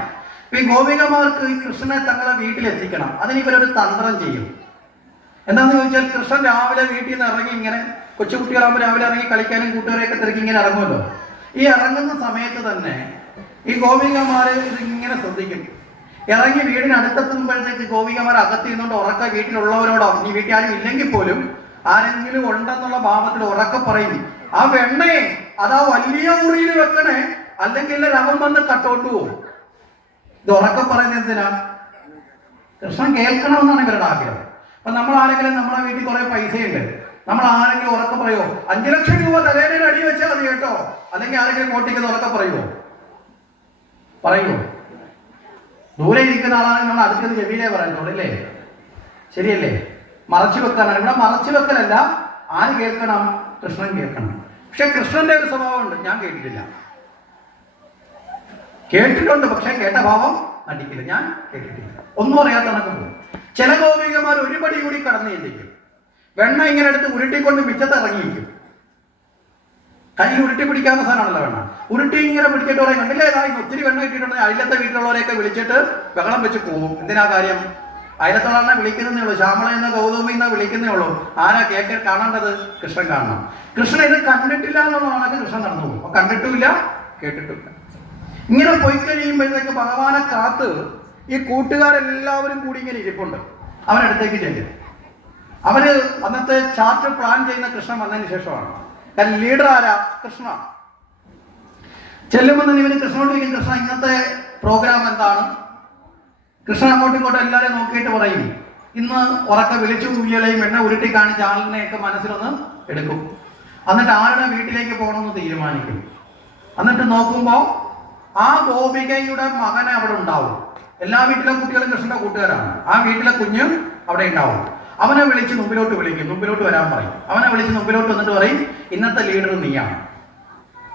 ഈ ഗോപികമാർക്ക് ഈ കൃഷ്ണനെ തങ്ങളെ വീട്ടിലെത്തിക്കണം അതിന് ഇവരൊരു തന്ത്രം ചെയ്യും. എന്താണെന്ന് ചോദിച്ചാൽ കൃഷ്ണൻ രാവിലെ വീട്ടിൽ നിന്ന് ഇറങ്ങി ഇങ്ങനെ കൊച്ചുകുട്ടികളാകുമ്പോൾ രാവിലെ ഇറങ്ങി കളിക്കാനും കൂട്ടുകാരെയൊക്കെ തിരക്കി ഇങ്ങനെ ഇറങ്ങുമല്ലോ. ഈ ഇറങ്ങുന്ന സമയത്ത് തന്നെ ഈ ഗോപികമാര് ഇതിങ്ങനെ ശ്രദ്ധിക്കും. ഇറങ്ങി വീടിന് അടുത്തെത്തുമ്പോഴത്തേക്ക് ഗോപികമാർ അകത്ത് നിന്നുകൊണ്ട് ഉറക്ക വീട്ടിലുള്ളവരോടോ ഇനി വീട്ടിൽ ആരും ഇല്ലെങ്കിൽ പോലും ആരെങ്കിലും ഉണ്ടെന്നുള്ള ഭാവത്തിൽ ഉറക്ക പറയും. ആ വെണ്ണയെ അതാ വലിയ മുറിയിൽ വെക്കണേ. അല്ലെങ്കിൽ രവം വന്ന് കട്ടോട്ട് പോകും ഇത് ഉറക്ക പറയുന്നത് എന്തിനാ? കൃഷ്ണൻ കേൾക്കണമെന്നാണ് ഇവരുടെ ആഗ്രഹം. അപ്പൊ നമ്മൾ ആരെങ്കിലും നമ്മുടെ വീട്ടിൽ കുറെ പൈസയുണ്ട്. നമ്മൾ ആരെങ്കിലും ഉറക്കം പറയോ അഞ്ചു ലക്ഷം രൂപ തലേനൊരു അടി വെച്ചാൽ മതി കേട്ടോ. അല്ലെങ്കിൽ ആരെങ്കിലും കോട്ടിക്കുന്ന ഉറക്കം പറയുമോ പറയുമോ ദൂരെ ഇരിക്കുന്ന ആളാണെങ്കിൽ നമ്മൾ അടുത്തത് ചെവിയിലേ പറയുന്നുള്ളൂ അല്ലേ ശരിയല്ലേ? മറച്ചു വെക്കാനാണ്. ഇവിടെ മറച്ചു വെക്കലല്ല ആര് കേൾക്കണം? കൃഷ്ണൻ കേൾക്കണം. പക്ഷെ കൃഷ്ണന്റെ ഒരു സ്വഭാവമുണ്ട്. ഞാൻ കേട്ടിട്ടില്ല. കേട്ടിട്ടുണ്ട് പക്ഷെ കേട്ട ഭാവം നടിക്കില്ല. ഞാൻ കേട്ടിട്ടില്ല. ഒന്നും അറിയാത്ത കണക്ക് ചില ഗോപികമാർ ഒരുപടി കൂടി കടന്നു ചിന്തിക്കും വെണ്ണ ഇങ്ങനെ എടുത്ത് ഉരുട്ടിക്കൊണ്ട് മിറ്റത്ത് ഇറങ്ങിയിരിക്കും. കയ്യിൽ ഉരുട്ടി പിടിക്കാവുന്ന സാധനമാണല്ലോ വെണ്ണ. ഉരുട്ടി ഇങ്ങനെ പിടിച്ചിട്ട് പറയും കണ്ടില്ലേ ഇതാ ഒത്തിരി വെണ്ണ കിട്ടിയിട്ടുണ്ട്. അയലത്തെ വീട്ടിലുള്ളവരെയൊക്കെ വിളിച്ചിട്ട് ബഹളം വെച്ച് പോകും എന്തിനാ കാര്യം? അയലത്തുള്ളവരെ വിളിക്കുന്നേ ഉള്ളൂ. ശ്യാമള എന്ന ഗൗതമി എന്ന വിളിക്കുന്നേ ഉള്ളൂ. ആരാ കേക്ക് കാണേണ്ടത്? കൃഷ്ണൻ കാണണം. കൃഷ്ണൻ ഇത് കണ്ടിട്ടില്ല എന്നുള്ളതാണ് കൃഷ്ണൻ നടന്നു പോകും അപ്പൊ കേട്ടിട്ടില്ല ഇങ്ങനെ പോയി കഴിയുമ്പോഴത്തേക്ക് ഭഗവാനെ കാത്ത് ഈ കൂട്ടുകാരെല്ലാവരും കൂടി ഇങ്ങനെ ഇരിപ്പുണ്ട്. അവരടുത്തേക്ക് ചെല്ലും. അവർ അന്നത്തെ ചാർട്ടർ പ്ലാൻ ചെയ്യുന്ന കൃഷ്ണൻ വന്നതിന് ശേഷമാണ്. കാരണം ലീഡർ ആരാ? കൃഷ്ണ. ചെല്ലുമ്പോൾ ഇവന് കൃഷ്ണനോട് ചോദിക്കും കൃഷ്ണ ഇന്നത്തെ പ്രോഗ്രാം എന്താണ്? കൃഷ്ണൻ അങ്ങോട്ടും ഇങ്ങോട്ടും എല്ലാവരും നോക്കിയിട്ട് പറയും. ഇന്ന് ഉറക്ക വിളിച്ചു കൂലികളെയും എണ്ണ ഉരുട്ടി കാണിച്ച ആളിനെയൊക്കെ മനസ്സിലൊന്ന് എടുക്കും. എന്നിട്ട് ആരുടെ വീട്ടിലേക്ക് പോകണമെന്ന് തീരുമാനിക്കും. എന്നിട്ട് നോക്കുമ്പോൾ ആ ഗോപികയുടെ മകൻ അവിടെ ഉണ്ടാവും. എല്ലാ വീട്ടിലെ കുട്ടികളും കൃഷ്ണന്റെ കൂട്ടുകാരാണ്. ആ വീട്ടിലെ കുഞ്ഞ് അവിടെ ഉണ്ടാവും. അവനെ വിളിച്ച് മുമ്പിലോട്ട് വിളിക്കും. മുമ്പിലോട്ട് വരാൻ പറയും. അവനെ വിളിച്ച് മുമ്പിലോട്ട് വന്നിട്ട് പറയും ഇന്നത്തെ ലീഡർ നീയാണ്.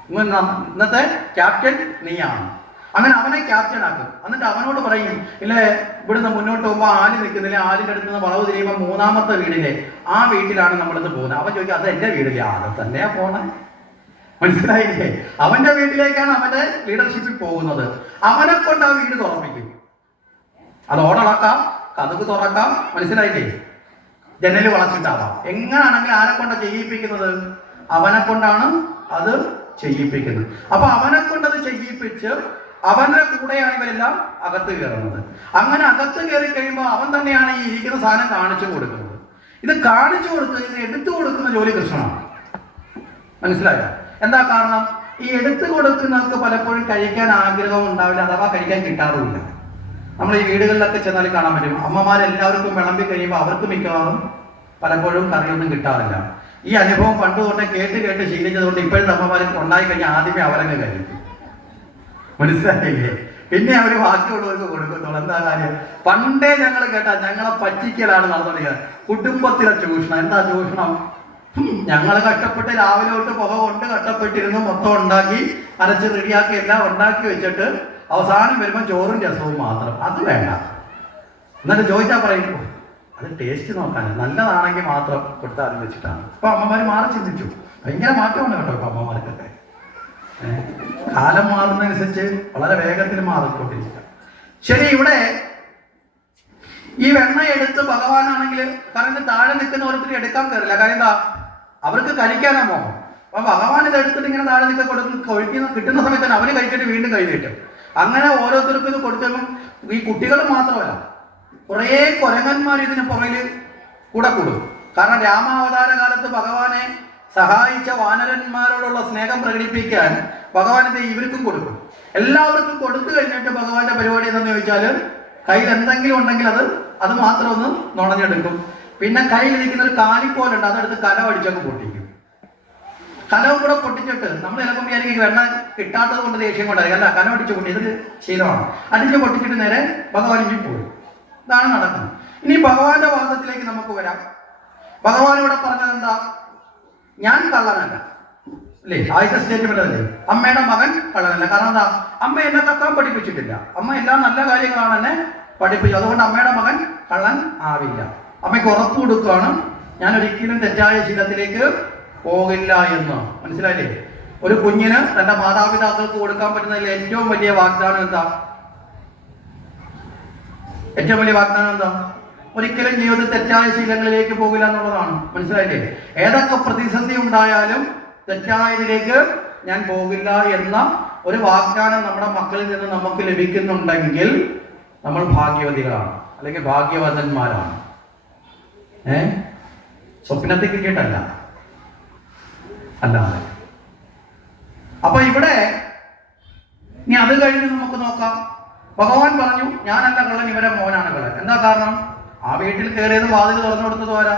ഇന്ന് ഇന്നത്തെ ക്യാപ്റ്റൻ നീയാണ്. അങ്ങനെ അവനെ ക്യാപ്റ്റൻ ആക്കും. എന്നിട്ട് അവനോട് പറയും ഇല്ലേ ഇവിടുന്ന് മുന്നോട്ട് പോകുമ്പോൾ ആൽ നിൽക്കുന്നില്ല? ആലിന്റെ അടുത്ത് നിന്ന് വളവ് തിരിയുമ്പോൾ മൂന്നാമത്തെ വീടിലെ ആ വീട്ടിലാണ് നമ്മളിന്ന് പോകുന്നത്. അവൻ ചോദിക്കും അത് എന്റെ വീടില്ല? അത് തന്നെയാ പോണേ. മനസ്സിലായില്ലേ? അവന്റെ വീട്ടിലേക്കാണ് അവന്റെ ലീഡർഷിപ്പിൽ പോകുന്നത്. അവനെ കൊണ്ട് ആ വീട് തുറപ്പിക്കും. അത് ഓടളക്കാം കഥക്ക് തുറക്കാം. മനസ്സിലായില്ലേ? ജനൽ വളച്ചിട്ടാവാം എങ്ങനെയാണെങ്കിൽ ആരെ കൊണ്ട് ചെയ്യിപ്പിക്കുന്നത്? അവനെ കൊണ്ടാണ് അത് ചെയ്യിപ്പിക്കുന്നത്. അപ്പൊ അവനെ കൊണ്ടത് ചെയ്യിപ്പിച്ച് അവന്റെ കൂടെയാണ് ഇവരെല്ലാം അകത്ത് കയറുന്നത്. അങ്ങനെ അകത്ത് കയറി കഴിയുമ്പോൾ അവൻ തന്നെയാണ് ഈ ഇരിക്കുന്ന സാധനം കാണിച്ചു കൊടുക്കുന്നത്. ഇത് കാണിച്ചു കൊടുത്ത് ഇത് എടുത്തു കൊടുക്കുന്ന ജോലി കൃഷ്ണനാണ്. മനസ്സിലായോ? എന്താ കാരണം? ഈ എടുത്തു കൊടുക്കുന്നവർക്ക് പലപ്പോഴും കഴിക്കാൻ ആഗ്രഹം ഉണ്ടാവില്ല അഥവാ കഴിക്കാൻ കിട്ടാറുമില്ല. നമ്മൾ ഈ വീടുകളിലൊക്കെ ചെന്നാൽ കാണാൻ പറ്റും. അമ്മമാരെല്ലാവർക്കും വിളമ്പി കഴിയുമ്പോൾ അവർക്ക് മിക്കവാറും പലപ്പോഴും കറിയൊന്നും കിട്ടാറില്ല. ഈ അനുഭവം പണ്ട് തൊട്ടേ കേട്ട് കേട്ട് ശീലിച്ചതുകൊണ്ട് ഇപ്പോഴത്തെ അമ്മമാർ ഉണ്ടായി കഴിഞ്ഞാൽ ആദ്യമേ അവരങ്ങ് കഴിക്കും. മനസ്സിലായില്ലേ? പിന്നെ അവർ ബാക്കിയുള്ളവർക്ക് കൊടുക്കത്തുള്ളൂ. എന്താ കാര്യം? പണ്ടേ ഞങ്ങൾ കേട്ടാ ഞങ്ങളെ പറ്റിക്കലാണ് നടന്നുകൊണ്ടിരിക്കുന്നത് കുടുംബത്തിലെ ചൂഷണം. എന്താ ചൂഷണം? ഞങ്ങൾ കഷ്ടപ്പെട്ട് രാവിലെ തൊട്ട് പുക കൊണ്ട് കഷ്ടപ്പെട്ടിരുന്നു മൊത്തം ഉണ്ടാക്കി അരച്ച് റെഡിയാക്കി എല്ലാം ഉണ്ടാക്കി വെച്ചിട്ട് അവസാനം വരുമ്പോൾ ചോറും രസവും മാത്രം. അത് വേണ്ട. എന്നിട്ട് ചോദിച്ചാൽ പറയും അത് ടേസ്റ്റ് നോക്കാൻ നല്ലതാണെങ്കിൽ മാത്രം കൊടുത്താൽ വെച്ചിട്ടാണ്. ഇപ്പൊ അമ്മമാര് മാറി ചിന്തിച്ചു. ഭയങ്കര മാറ്റമാണ് കേട്ടോ ഇപ്പൊ അമ്മമാർക്കൊക്കെ? കാലം മാറുന്നതനുസരിച്ച് വളരെ വേഗത്തിൽ മാറിക്കൊണ്ടിരിക്കുക. ശരി ഇവിടെ ഈ വെണ്ണ എടുത്ത് ഭഗവാനാണെങ്കിൽ കാരണം താഴെ നിൽക്കുന്ന ഓരോരുത്തർ എടുക്കാൻ കയറില്ല. കാര്യം എന്താ? അവർക്ക് കഴിക്കാനാ മോഹം. അപ്പൊ ഭഗവാൻ ഇത് എടുത്തിട്ട് ഇങ്ങനെ താഴെ നിൽക്കാൻ കൊടുക്കുന്ന കഴിക്കുന്ന കിട്ടുന്ന സമയത്ത് അവർ കഴിച്ചിട്ട് വീണ്ടും കൈ അങ്ങനെ ഓരോരുത്തർക്കും ഇത് കൊടുക്കുമ്പോൾ ഈ കുട്ടികൾ മാത്രമല്ല കുറേ കൊരങ്ങന്മാർ ഇതിന് പുറകിൽ കൂടെ കൂടും. കാരണം രാമാവതാര കാലത്ത് ഭഗവാനെ സഹായിച്ച വാനരന്മാരോടുള്ള സ്നേഹം പ്രകടിപ്പിക്കാൻ ഭഗവാൻ ഇത് ഇവർക്കും കൊടുക്കും. എല്ലാവർക്കും കൊടുത്തു കഴിഞ്ഞിട്ട് ഭഗവാന്റെ പരിപാടി എന്തെന്ന് ചോദിച്ചാൽ കയ്യിൽ എന്തെങ്കിലും ഉണ്ടെങ്കിൽ അത് അത് മാത്രം ഒന്ന് നുണഞ്ഞെടുക്കും. പിന്നെ കയ്യിലിരിക്കുന്ന ഒരു കാലിക്കോലുണ്ട് അതെടുത്ത് കല അടിച്ചൊക്കെ പൊട്ടിക്കും. കലവും കൂടെ പൊട്ടിച്ചിട്ട് നമ്മൾ ചിലപ്പോൾ വിചാരിക്കും വെണ്ണ കിട്ടാത്തത് കൊണ്ട് ദേഷ്യം കൊണ്ടായിരിക്കും. അല്ല കനം അടിച്ചു പൊട്ടി ഇത് ശീലമാണ്. അടിച്ച് പൊട്ടിച്ചിട്ട് നേരെ ഭഗവാൻ ഇനി പോയി ഇതാണ് നടക്കുന്നത്. ഇനി ഭഗവാന്റെ വാദത്തിലേക്ക് നമുക്ക് വരാം. ഭഗവാൻ ഇവിടെ പറഞ്ഞത് എന്താ? ഞാൻ കള്ളനല്ല. അല്ലേ ആദ്യത്തെ സ്റ്റേറ്റ്മെന്റ് അല്ലേ അമ്മയുടെ മകൻ കള്ളനല്ല. കാരണം എന്താ? അമ്മ എന്നെ കക്കാൻ പഠിപ്പിച്ചിട്ടില്ല. അമ്മ എല്ലാ നല്ല കാര്യങ്ങളാണ് എന്നെ പഠിപ്പിച്ചത്. അതുകൊണ്ട് അമ്മയുടെ മകൻ കള്ളൻ ആവില്ല. അമ്മയ്ക്ക് ഉറപ്പ് കൊടുക്കുകയാണ്. ഞാൻ ഒരിക്കലും തെറ്റായ ശീലത്തിലേക്ക് പോകില്ല എന്ന്. മനസ്സിലായില്ലേ? ഒരു കുഞ്ഞിന് തന്റെ മാതാപിതാക്കൾക്ക് കൊടുക്കാൻ പറ്റുന്നതിൽ ഏറ്റവും വലിയ വാഗ്ദാനം എന്താ? ഏറ്റവും വലിയ വാഗ്ദാനം എന്താ? ഒരിക്കലും ജീവിതത്തിൽ തെറ്റായ ശീലങ്ങളിലേക്ക് പോകില്ല എന്നുള്ളതാണ്. മനസ്സിലായില്ലേ? ഏതൊക്കെ പ്രതിസന്ധി ഉണ്ടായാലും തെറ്റായതിലേക്ക് ഞാൻ പോകില്ല എന്ന ഒരു വാഗ്ദാനം നമ്മുടെ മക്കളിൽ നിന്ന് നമുക്ക് ലഭിക്കുന്നുണ്ടെങ്കിൽ നമ്മൾ ഭാഗ്യവതികളാണ്. അല്ലെങ്കിൽ ഭാഗ്യവതന്മാരാണ്. ഏ? സ്വപ്നത്തിൽ കിട്ടിയിട്ടല്ല. അല്ലാതെ. അപ്പൊ ഇവിടെ ഇനി അത് കഴിഞ്ഞ് നമുക്ക് നോക്കാം. ഭഗവാൻ പറഞ്ഞു ഞാനല്ല കള്ളൻ ഇവരെ മോനാണ് കള്ളൻ. എന്താ കാരണം? ആ വീട്ടിൽ കയറിയത് വാതിൽ തുറന്നു കൊടുത്തത് ആരാ?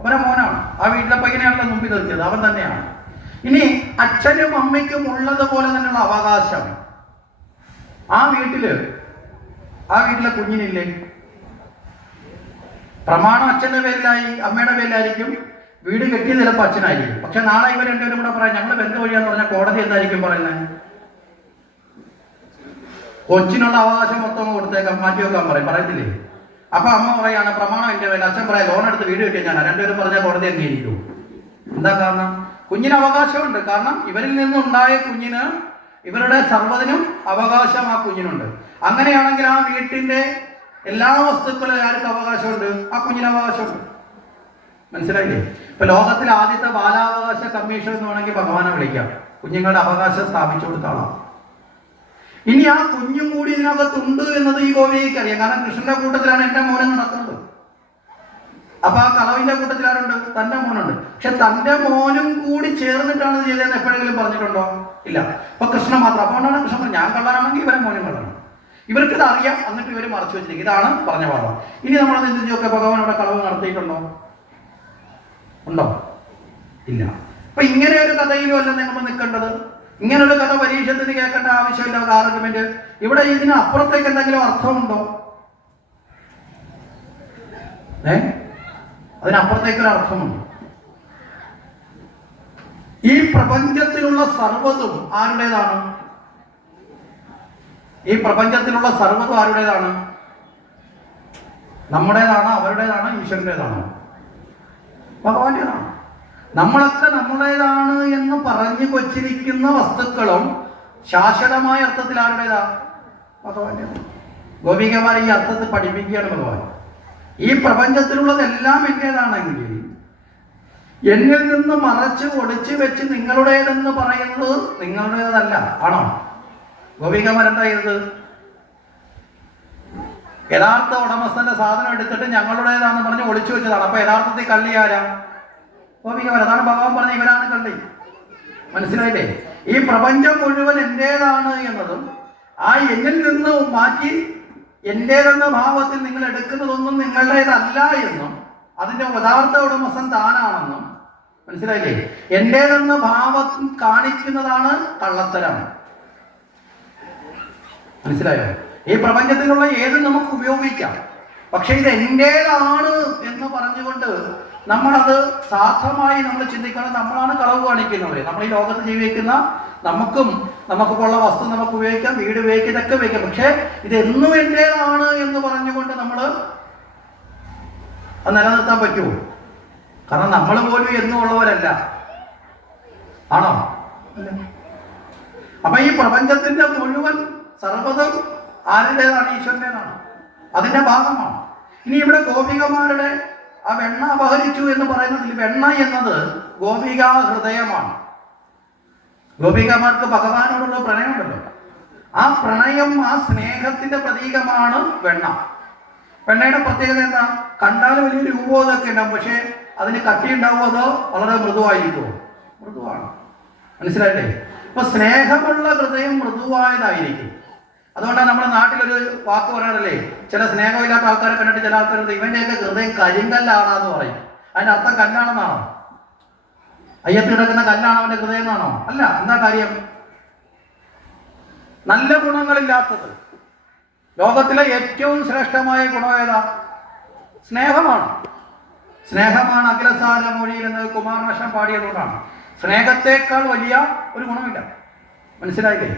അവരെ മോനാണ്. ആ വീട്ടിലെ പയ്യനെയാണല്ലോ മുമ്പിൽ നിർത്തിയത്. അവൻ തന്നെയാണ്. ഇനി അച്ഛനും അമ്മയ്ക്കും ഉള്ളതുപോലെ തന്നെയുള്ള അവകാശം. ആ വീട്ടിൽ ആ വീട്ടിലെ കുഞ്ഞിനില്ലേ? പ്രമാണം അച്ഛന്റെ പേരിലായി അമ്മയുടെ പേരിലായിരിക്കും. വീട് കെട്ടിയത് ചിലപ്പോൾ അച്ഛനായിരിക്കും. പക്ഷെ നാളെ ഇവർ രണ്ടുപേരും കൂടെ പറയാം ഞങ്ങൾ ബന്ധു വഴിയാന്ന് പറഞ്ഞാൽ കോടതി എന്തായിരിക്കും പറയുന്നത് കൊച്ചിനുള്ള അവകാശം മൊത്തം കൊടുത്തേക്കാം മാറ്റി വെക്കാൻ പറയും. പറയത്തില്ലേ? അപ്പൊ അമ്മ പറയാണ് പ്രമാണം എന്റെ പേര് അച്ഛൻ പറയാം ലോൺ എടുത്ത് വീട് കിട്ടിയ ഞാൻ രണ്ടുപേരും പറഞ്ഞാൽ കോടതി അംഗീകരിക്കും. എന്താ കാരണം? കുഞ്ഞിന് അവകാശമുണ്ട്. കാരണം ഇവരിൽ നിന്നുണ്ടായ കുഞ്ഞിന് ഇവരുടെ സർവതിനും അവകാശം ആ കുഞ്ഞിനുണ്ട്. അങ്ങനെയാണെങ്കിൽ ആ വീട്ടിന്റെ എല്ലാ വസ്തുക്കളും ആർക്ക് അവകാശമുണ്ട്? ആ കുഞ്ഞിന് അവകാശമുണ്ട്. മനസ്സിലായില്ലേ? ഇപ്പൊ ലോകത്തിലെ ആദ്യത്തെ ബാലാവകാശ കമ്മീഷൻ എന്ന് വേണമെങ്കിൽ ഭഗവാനെ വിളിക്കാം. കുഞ്ഞുങ്ങളുടെ അവകാശം സ്ഥാപിച്ചു കൊടുത്ത ആളാണ്. ഇനി ആ കുഞ്ഞും കൂടി ഇതിനകത്തുണ്ട് എന്നത് ഈ ഗോപികയ്ക്ക് അറിയാം. കാരണം കൃഷ്ണന്റെ കൂട്ടത്തിലാണ് എന്റെ മോനെ നടക്കുന്നത് അപ്പൊ ആ കളവിന്റെ കൂട്ടത്തിലാരുണ്ട്? തന്റെ മോനുണ്ട്. പക്ഷെ തന്റെ മോനും കൂടി ചേർന്നിട്ടാണ് ചെയ്തതെന്ന് എപ്പോഴെങ്കിലും പറഞ്ഞിട്ടുണ്ടോ? ഇല്ല. അപ്പൊ കൃഷ്ണൻ മാത്രം. അതുകൊണ്ടാണ് കൃഷ്ണൻ ഞാൻ കള്ളനാണെങ്കിൽ ഇവരെ മോനും കള്ളണം ഇവർക്ക് ഇത് അറിയാം എന്നിട്ട് ഇവർ മറച്ചു വെച്ചിരിക്കും. ഇതാണ് പറഞ്ഞ പാഠം ഇനി നമ്മളത് എന്ത് നോക്കെ ഭഗവാൻ അവിടെ കളവ് നടത്തിയിട്ടുണ്ടോ? ഉണ്ടോ? ഇല്ല. അപ്പൊ ഇങ്ങനെ ഒരു കഥയിലും അല്ല നമ്മൾ നിൽക്കേണ്ടത്. ഇങ്ങനെ ഒരു കഥ പരീക്ഷത്തിന് കേൾക്കേണ്ട ആവശ്യമില്ല ഒരു ആർഗ്യുമെന്റ് ഇവിടെ ഇതിന് അപ്പുറത്തേക്ക് എന്തെങ്കിലും അർത്ഥമുണ്ടോ? ഏ? അതിനപ്പുറത്തേക്കൊരു അർത്ഥമുണ്ട്? ഈ പ്രപഞ്ചത്തിലുള്ള സർവതും ആരുടേതാണ്? ഈ പ്രപഞ്ചത്തിലുള്ള സർവതും ആരുടേതാണ്? നമ്മുടേതാണ് അവരുടേതാണ് ഈശ്വരന്റെതാണോ ഭഗവാന്റേതാണ് നമ്മളൊക്കെ നമ്മുടേതാണ് എന്ന് പറഞ്ഞു കൊച്ചിരിക്കുന്ന വസ്തുക്കളും ശാശ്വതമായ അർത്ഥത്തിൽ ആരുടേതാ? ഭഗവാന്റേതാണ് ഗോപികമാർ ഈ അർത്ഥത്തിൽ പഠിപ്പിക്കുകയാണ് ഭഗവാൻ. ഈ പ്രപഞ്ചത്തിലുള്ളതെല്ലാം എന്റേതാണെങ്കിൽ എന്നിൽ നിന്ന് മറച്ച് ഒളിച്ചു വെച്ച് നിങ്ങളുടേതെന്ന് പറയുന്നത് നിങ്ങളുടേതല്ല ആണോ? ഗോപികമാർ എന്താ ചെയ്തത്? യഥാർത്ഥ ഉടമസ്ഥന്റെ സാധനം എടുത്തിട്ട് ഞങ്ങളുടേതാണെന്ന് പറഞ്ഞ് ഒളിച്ചു വെച്ചതാണ്. അപ്പൊ യഥാർത്ഥത്തിൽ കള്ളി ആരാ? ഗോപികമാർ അതാണ് ഭഗവാൻ പറഞ്ഞ ഇവരാണ് കള്ളി. മനസ്സിലായില്ലേ? ഈ പ്രപഞ്ചം മുഴുവൻ എന്റേതാണ് എന്നതും ആ എന്നിൽ നിന്ന് മാറ്റി എന്റേതെന്ന ഭാവത്തിൽ നിങ്ങൾ എടുക്കുന്നതൊന്നും നിങ്ങളുടേതല്ല എന്നും അതിന്റെ യഥാർത്ഥ ഉടമസ്ഥൻ താനാണെന്നും മനസ്സിലായില്ലേ? എന്റേതെന്ന ഭാവം കാണിക്കുന്നതാണ് കള്ളത്തരം. മനസ്സിലായോ? ഈ പ്രപഞ്ചത്തിലുള്ള ഏതും നമുക്ക് ഉപയോഗിക്കാം. പക്ഷെ ഇത് എന്റേതാണ് എന്ന് പറഞ്ഞുകൊണ്ട് നമ്മളത് സാർത്ഥമായി നമ്മൾ ചിന്തിക്കണം നമ്മളാണ് കളവ് കാണിക്കുന്നവർ നമ്മൾ ഈ ലോകത്ത് ജീവിക്കുന്ന നമുക്കും നമുക്കുള്ള വസ്തു നമുക്ക് ഉപയോഗിക്കാം വീട് ഉപയോഗിക്കാം ഇതൊക്കെ ഉപയോഗിക്കാം. പക്ഷെ ഇത് എന്നും എന്റേതാണ് എന്ന് പറഞ്ഞുകൊണ്ട് നമ്മൾ അത് നിലനിർത്താൻ പറ്റുമോ? കാരണം നമ്മൾ പോലും എന്നും ഉള്ളവരല്ല. ആണോ. അപ്പൊ ഈ പ്രപഞ്ചത്തിന്റെ മുഴുവൻ സർവതും ആരുടേതാണ് ഈശ്വരന്റെതാണ്? അതിന്റെ ഭാഗമാണ്. ഇനി ഇവിടെ ഗോപികമാരുടെ ആ വെണ്ണ അപഹരിച്ചു എന്ന് പറയുന്നതിൽ വെണ്ണ എന്നത് ഗോപികാ ഹൃദയമാണ്. ഗോപികമാർക്ക് ഭഗവാനോടുള്ള പ്രണയമുണ്ടല്ലോ. ആ പ്രണയം ആ സ്നേഹത്തിന്റെ പ്രതീകമാണ് വെണ്ണ. വെണ്ണയുടെ പ്രത്യേകത എന്താ? കണ്ടാൽ വലിയ രൂപബോധമൊക്കെ ഉണ്ടാവും. പക്ഷേ അതിന് കട്ടി ഉണ്ടാവുമോ അതോ വളരെ മൃദുവായിരിക്കുമോ? മൃദുവാണ്. മനസ്സിലായില്ലേ? അപ്പൊ സ്നേഹമുള്ള ഹൃദയം മൃദുവായതായിരിക്കും. അതുകൊണ്ടാണ് നമ്മുടെ നാട്ടിലൊരു വാക്ക് പറയാറില്ലേ ചില സ്നേഹമില്ലാത്ത ആൾക്കാരെ കണ്ടിട്ട് ചില ആൾക്കാർ പറയും, ഇവന്റെയൊക്കെ ഹൃദയം കരിങ്കല്ലാണെന്ന് പറയും. അതിന്റെ അർത്ഥം കല്ലാണെന്നാണോ? അയ്യത്ത് കിടക്കുന്ന കല്ലാണ് അവന്റെ ഹൃദയം എന്നാണോ അല്ല എന്താ കാര്യം? നല്ല ഗുണങ്ങളില്ലാത്തത്. ലോകത്തിലെ ഏറ്റവും ശ്രേഷ്ഠമായ ഗുണം സ്നേഹമാണ്. സ്നേഹമാണ് അഖിലസാര മൊഴിയിൽ എന്ന് കുമാരനാശം പാടിയതുകൊണ്ടാണ്. സ്നേഹത്തെക്കാൾ വലിയ ഒരു ഗുണമില്ല. മനസ്സിലായില്ലേ?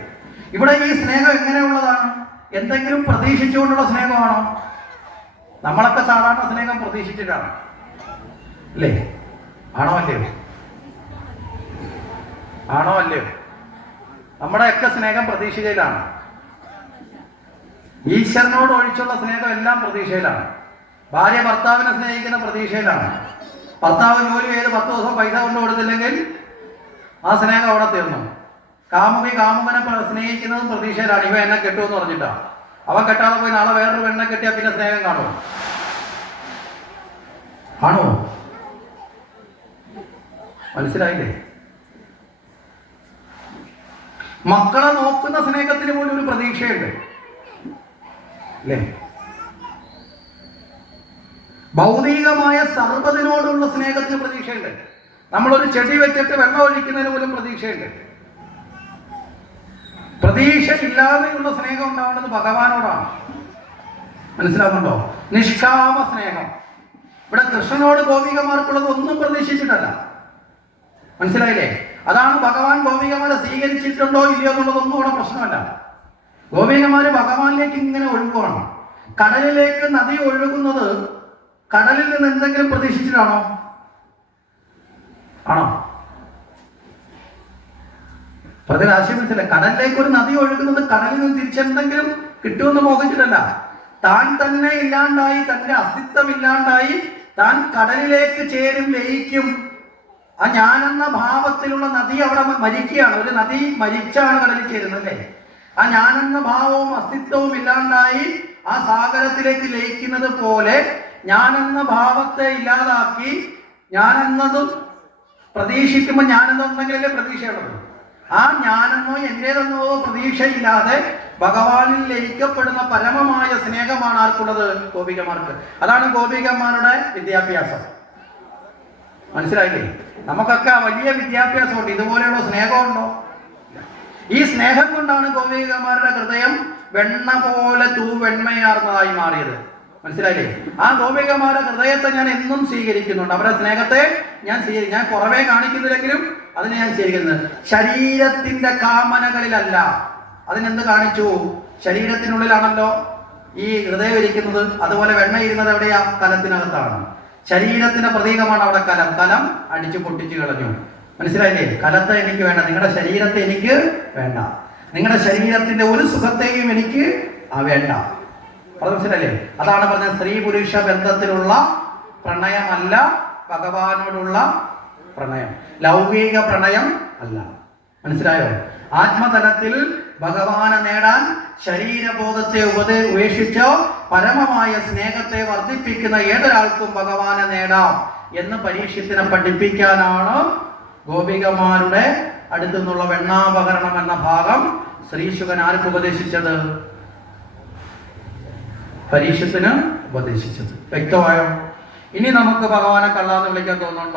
ഇവിടെ ഈ സ്നേഹം എങ്ങനെയുള്ളതാണ്? എന്തെങ്കിലും പ്രതീക്ഷിച്ചുകൊണ്ടുള്ള സ്നേഹമാണോ? നമ്മളൊക്കെ സാധാരണ സ്നേഹം പ്രതീക്ഷിച്ചിട്ടാണ്. അല്ലേ? ആണോ അല്ലയോ? ആണോ അല്ലയോ? നമ്മുടെയൊക്കെ സ്നേഹം പ്രതീക്ഷയിലാണ്. ഈശ്വരനോട് ഒഴിച്ചുള്ള സ്നേഹം എല്ലാം പ്രതീക്ഷയിലാണ്. ഭാര്യ ഭർത്താവിനെ സ്നേഹിക്കുന്ന പ്രതീക്ഷയിലാണ്. ഭർത്താവ് ജോലി ചെയ്ത് പത്ത് ദിവസം പൈസ കൊണ്ട് കൊടുത്തില്ലെങ്കിൽ ആ സ്നേഹം അവിടെ തീർന്നു. കാമുകി കാമുകനെ സ്നേഹിക്കുന്നതും പ്രതീക്ഷയിലാണ്. ഇവ എന്നെ കെട്ടുമെന്ന് പറഞ്ഞിട്ടാ. അവൻ കെട്ടാതെ പോയി നാളെ വേറൊരു പെണ്ണെ കെട്ടിയാൽ പിന്നെ സ്നേഹം കാണുമോ? ആണോ മനസ്സിലായില്ലേ? മക്കളെ നോക്കുന്ന സ്നേഹത്തിന് പോലും ഒരു പ്രതീക്ഷയുണ്ട്. അല്ലേ? ഭൗതികമായ സർവതിനോടുള്ള സ്നേഹത്തിന് പ്രതീക്ഷയുണ്ട്. നമ്മളൊരു ചെടി വെച്ചിട്ട് വെള്ളം ഒഴിക്കുന്നതിന് പോലും പ്രതീക്ഷയുണ്ട്. പ്രതീക്ഷ ഇല്ലാതെയുള്ള സ്നേഹം ഉണ്ടാവേണ്ടത് ഭഗവാനോടാണ്. മനസ്സിലാവുന്നുണ്ടോ? നിഷ്കാമ സ്നേഹം. ഇവിടെ കൃഷ്ണനോട് ഗോപികമാർക്കുള്ളത് ഒന്നും പ്രതീക്ഷിച്ചിട്ടല്ല. മനസ്സിലായില്ലേ? അതാണ് ഭഗവാൻ ഗോപികമാരെ സ്വീകരിച്ചിട്ടുണ്ടോ ഇല്ലയോ എന്നുള്ളതൊന്നും ഇവിടെ പ്രശ്നമല്ല. ഗോപികമാര് ഭഗവാനിലേക്ക് ഇങ്ങനെ ഒഴുകുവാണ്. കടലിലേക്ക് നദി ഒഴുകുന്നത് കടലിൽ നിന്ന് എന്തെങ്കിലും പ്രതീക്ഷിച്ചിട്ടാണോ? ആണോ? പ്രതിൽ ആശയം മനസ്സിലെ കടലിലേക്ക് ഒരു നദി ഒഴുകുന്നത് കടലിൽ നിന്ന് തിരിച്ചെന്തെങ്കിലും കിട്ടുമെന്ന് മോഹിച്ചിട്ടല്ല. താൻ തന്നെ ഇല്ലാണ്ടായി തന്റെ അസ്തിത്വം ഇല്ലാണ്ടായി താൻ കടലിലേക്ക് ചേരും ലയിക്കും. ആ ഞാനെന്ന ഭാവത്തിലുള്ള നദി അവിടെ മരിക്കുകയാണ്. ഒരു നദി മരിച്ചാണ് കടലിൽ ചേരുന്നത് അല്ലേ? ആ ഞാനെന്ന ഭാവവും അസ്തിത്വവും ഇല്ലാണ്ടായി ആ സാഗരത്തിലേക്ക് ലയിക്കുന്നത് പോലെ ഞാനെന്ന ഭാവത്തെ ഇല്ലാതാക്കി ഞാനെന്നതും പ്രതീക്ഷിക്കുമ്പോൾ ഞാനെന്നുണ്ടെങ്കിലല്ലേ പ്രതീക്ഷയുള്ളത് ആ ഞാനെന്നോ എന്റേതെന്നോ പ്രതീക്ഷയില്ലാതെ ഭഗവാനിൽ ലയിക്കപ്പെടുന്ന പരമമായ സ്നേഹമാണ് ആർക്കുള്ളത്? ഗോപികമാർക്ക്. അതാണ് ഗോപികമാരുടെ വിദ്യാഭ്യാസം. മനസ്സിലായില്ലേ? നമുക്കൊക്കെ വലിയ വിദ്യാഭ്യാസമുണ്ട്. ഇതുപോലെയുള്ള സ്നേഹമുണ്ടോ? ഈ സ്നേഹം കൊണ്ടാണ് ഗോപികമാരുടെ ഹൃദയം വെണ്ണ പോലെ തൂവെണ്മയാർന്നതായി മാറിയത്. മനസ്സിലായില്ലേ? ആ ഗോപികമാരുടെ ഹൃദയത്തെ ഞാൻ എന്നും സ്വീകരിക്കുന്നുണ്ട്. അവരുടെ സ്നേഹത്തെ ഞാൻ സ്വീകരി ഞാൻ കുറവേ കാണിക്കുന്നില്ലെങ്കിലും അതിനെ ഞാൻ സ്വീകരിക്കുന്നത് ശരീരത്തിന്റെ കാമനകളിലല്ല. അതിനെന്ത് കാണിച്ചു? ശരീരത്തിനുള്ളിലാണല്ലോ ഈ ഹൃദയം ഇരിക്കുന്നത്. അതുപോലെ വെണ്ണയിരുന്നത് എവിടെയാ? കലത്തിനകത്താണ്. ശരീരത്തിന്റെ പ്രതീകമാണ് അവിടെ കലം. കലം അടിച്ചു പൊട്ടിച്ചു കളഞ്ഞു. മനസ്സിലായില്ലേ? കലത്തെ എനിക്ക് വേണ്ട. നിങ്ങളുടെ ശരീരത്തെ എനിക്ക് വേണ്ട. നിങ്ങളുടെ ശരീരത്തിന്റെ ഒരു സുഖത്തെയും എനിക്ക് വേണ്ട. അത് മനസ്സിലല്ലേ അതാണ് പറഞ്ഞത് സ്ത്രീ പുരുഷ ബന്ധത്തിലുള്ള പ്രണയമല്ല ഭഗവാനോടുള്ള പ്രണയം. ലൗകിക പ്രണയം അല്ല. മനസ്സിലായോ? ആത്മതലത്തിൽ ഭഗവാനെ നേടാൻ ശരീരബോധത്തെ ഉപദേ പരമമായ സ്നേഹത്തെ വർദ്ധിപ്പിക്കുന്ന ഏതൊരാൾക്കും ഭഗവാനെ നേടാം എന്ന് പരീക്ഷത്തിനെ പഠിപ്പിക്കാനാണ് ഗോപികമാരുടെ അടുത്തു നിന്നുള്ള വെണ്ണാപകരണം എന്ന ഭാഗം ശ്രീശുഖൻ ആർക്ക് ഉപദേശിച്ചത്? പരീക്ഷത്തിന് ഉപദേശിച്ചത്. വ്യക്തമായോ? ഇനി നമുക്ക് ഭഗവാനെ കള്ളാന്ന് വിളിക്കാൻ തോന്നുന്നുണ്ടോ?